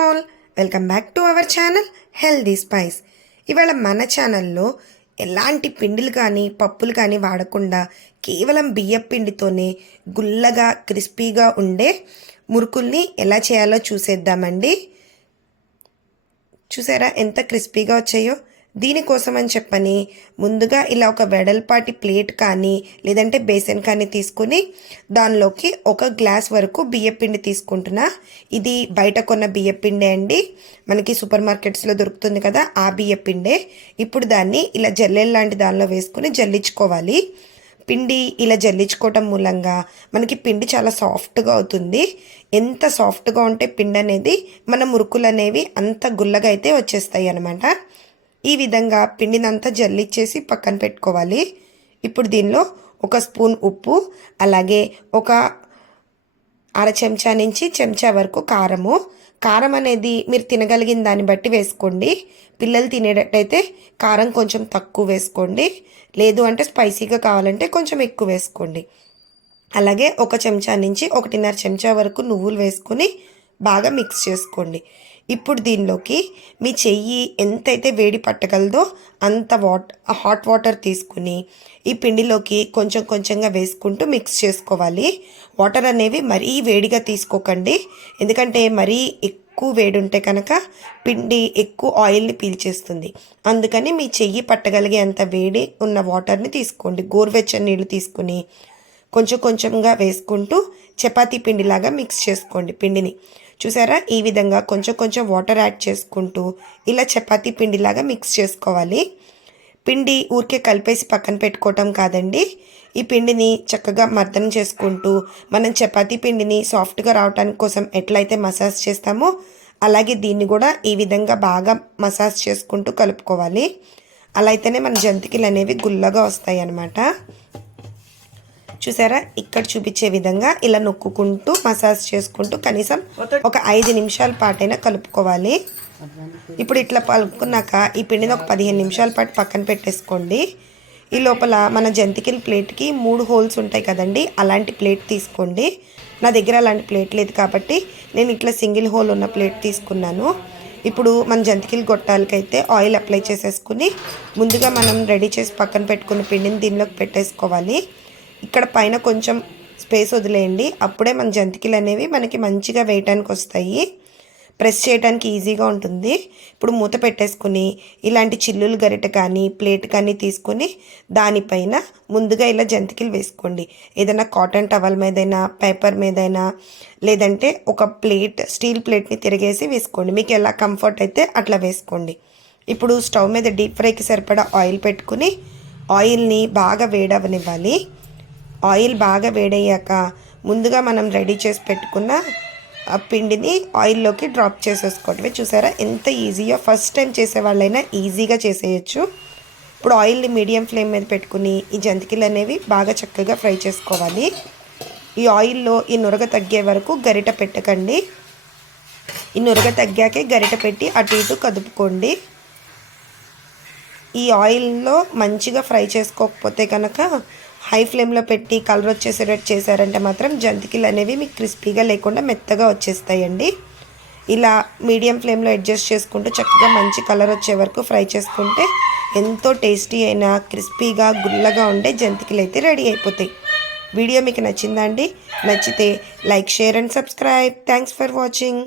All welcome back to our channel healthy spice. ఇవాళ మన ఛానల్లో ఎలాంటి పిండిలు కానీ పప్పులు కానీ వాడకుండా కేవలం బియ్యం పిండితోనే గుల్లగా క్రిస్పీగా ఉండే మురుకుల్ని ఎలా చేయాలో చూసేద్దామండి. చూసారా ఎంత క్రిస్పీగా వచ్చాయో? దీనికోసం అని చెప్పని ముందుగా ఇలా ఒక వెడల్పాటి ప్లేట్ కానీ లేదంటే బేసన్ కానీ తీసుకుని దానిలోకి ఒక గ్లాస్ వరకు బియ్యపిండి తీసుకుంటున్నా. ఇది బయట కొన్న బియ్యపిండే అండి. మనకి సూపర్ మార్కెట్స్లో దొరుకుతుంది కదా ఆ బియ్యపిండే ఇప్పుడు దాన్ని ఇలా జల్లెల్ లాంటి దానిలో వేసుకుని జల్లించుకోవాలి. పిండి ఇలా జల్లించుకోవటం మూలంగా మనకి పిండి చాలా సాఫ్ట్గా అవుతుంది. ఎంత సాఫ్ట్గా ఉంటే పిండి అనేది మన మురుకులు అనేవి అంత గుల్లగా అయితే వచ్చేస్తాయి అనమాట ఈ విధంగా పిండినంతా జల్లిచ్చేసి పక్కన పెట్టుకోవాలి. ఇప్పుడు దీనిలో ఒక స్పూన్ ఉప్పు అలాగే ఒక అర చెంచా నుంచి చెంచా వరకు కారము. కారం అనేది మీరు తినగలిగిన దాన్ని బట్టి వేసుకోండి. పిల్లలు తినేటట్టయితే కారం కొంచెం తక్కువ వేసుకోండి. లేదు అంటే స్పైసీగా కావాలంటే కొంచెం ఎక్కువ వేసుకోండి. అలాగే ఒక చెంచా నుంచి ఒకటిన్నర చెంచా వరకు నువ్వులు వేసుకొని బాగా మిక్స్ చేసుకోండి. ఇప్పుడు దీనిలోకి మీ చెయ్యి ఎంతైతే వేడి పట్టగలదో అంత వాట్ హాట్ వాటర్ తీసుకుని ఈ పిండిలోకి కొంచెం కొంచెంగా వేసుకుంటూ మిక్స్ చేసుకోవాలి. వాటర్ అనేవి మరీ వేడిగా తీసుకోకండి. ఎందుకంటే మరీ ఎక్కువ వేడి ఉంటే కనుక పిండి ఎక్కువ ఆయిల్ని పీల్చేస్తుంది. అందుకని మీ చెయ్యి పట్టగలిగే అంత వేడి ఉన్న వాటర్ని తీసుకోండి. గోరువెచ్చని నీళ్ళు తీసుకుని కొంచెం కొంచెంగా వేసుకుంటూ చపాతీ పిండిలాగా మిక్స్ చేసుకోండి పిండిని. చూసారా? ఈ విధంగా కొంచెం కొంచెం వాటర్ యాడ్ చేసుకుంటూ ఇలా చపాతీ పిండిలాగా మిక్స్ చేసుకోవాలి. పిండి ఊరికే కలిపేసి పక్కన పెట్టుకోవటం కాదండి. ఈ పిండిని చక్కగా మర్దన చేసుకుంటూ మనం చపాతీ పిండిని సాఫ్ట్గా రావటానికి కోసం ఎట్లయితే మసాజ్ చేస్తామో అలాగే దీన్ని కూడా ఈ విధంగా బాగా మసాజ్ చేసుకుంటూ కలుపుకోవాలి. అలా అయితేనే మన జంతికలు అనేవి గుల్లగా వస్తాయి అన్నమాట చూసారా? ఇక్కడ చూపించే విధంగా ఇలా నొక్కుంటూ మసాజ్ చేసుకుంటూ కనీసం ఒక ఐదు నిమిషాల పాటైనా కలుపుకోవాలి. ఇప్పుడు ఇట్లా కలుపుకున్నాక ఈ పిండిని ఒక పదిహేను నిమిషాల పాటు పక్కన పెట్టేసుకోండి. ఈ లోపల మన జంతికల ప్లేట్కి మూడు హోల్స్ ఉంటాయి కదండి అలాంటి ప్లేట్ తీసుకోండి. నా దగ్గర అలాంటి ప్లేట్ లేదు కాబట్టి నేను ఇట్లా సింగిల్ హోల్ ఉన్న ప్లేట్ తీసుకున్నాను. ఇప్పుడు మన జంతికలు గొట్టాలకైతే ఆయిల్ అప్లై చేసేసుకుని ముందుగా మనం రెడీ చేసి పక్కన పెట్టుకున్న పిండిని దీనిలోకి పెట్టేసుకోవాలి. ఇక్కడ పైన కొంచెం స్పేస్ వదిలేయండి. అప్పుడే మన జంతికలు అనేవి మనకి మంచిగా వేయటానికి వస్తాయి. ప్రెస్ చేయడానికి ఈజీగా ఉంటుంది. ఇప్పుడు మూత పెట్టేసుకుని ఇలాంటి చిల్లులు గరిట కానీ ప్లేట్ కానీ తీసుకొని దానిపైన ముందుగా ఇలా జంతికలు వేసుకోండి. ఏదైనా కాటన్ టవల్ మీదైనా పేపర్ మీదైనా లేదంటే ఒక ప్లేట్ స్టీల్ ప్లేట్ని తిరిగేసి వేసుకోండి. మీకు ఎలా కంఫర్ట్ అయితే అట్లా వేసుకోండి. ఇప్పుడు స్టవ్ మీద డీప్ ఫ్రైకి సరిపడా ఆయిల్ పెట్టుకుని ఆయిల్ని బాగా వేడవనివ్వాలి. ఆయిల్ బాగా వేడయ్యాక ముందుగా మనం రెడీ చేసి పెట్టుకున్న ఆ పిండిని ఆయిల్లోకి డ్రాప్ చేసేసుకోవటమే. చూసారా? ఎంత ఈజీగా ఫస్ట్ టైం చేసే వాళ్ళైనా ఈజీగా చేసేయచ్చు. ఇప్పుడు ఆయిల్ని మీడియం ఫ్లేమ్ మీద పెట్టుకుని ఈ జంతికలు అనేవి బాగా చక్కగా ఫ్రై చేసుకోవాలి. ఈ ఆయిల్లో ఈ నురగ తగ్గే వరకు గరిట పెట్టకండి. ఈ నురగ తగ్గాకే గరిట పెట్టి అటు ఇటు కదుపుకోండి. ఈ ఆయిల్లో మంచిగా ఫ్రై చేసుకోకపోతే కనుక హై ఫ్లేమ్లో పెట్టి కలర్ వచ్చేసేటట్టు చేశారంటే మాత్రం జంతికలు అనేవి మీకు క్రిస్పీగా లేకుండా మెత్తగా వచ్చేస్తాయండి. ఇలా మీడియం ఫ్లేమ్లో అడ్జస్ట్ చేసుకుంటూ చక్కగా మంచి కలర్ వచ్చే వరకు ఫ్రై చేసుకుంటే ఎంతో టేస్టీ అయిన క్రిస్పీగా గుల్లగా ఉండే జంతికలు అయితే రెడీ అయిపోతాయి. వీడియో మీకు నచ్చిందా అండి? నచ్చితే like share and subscribe. Thanks for watching.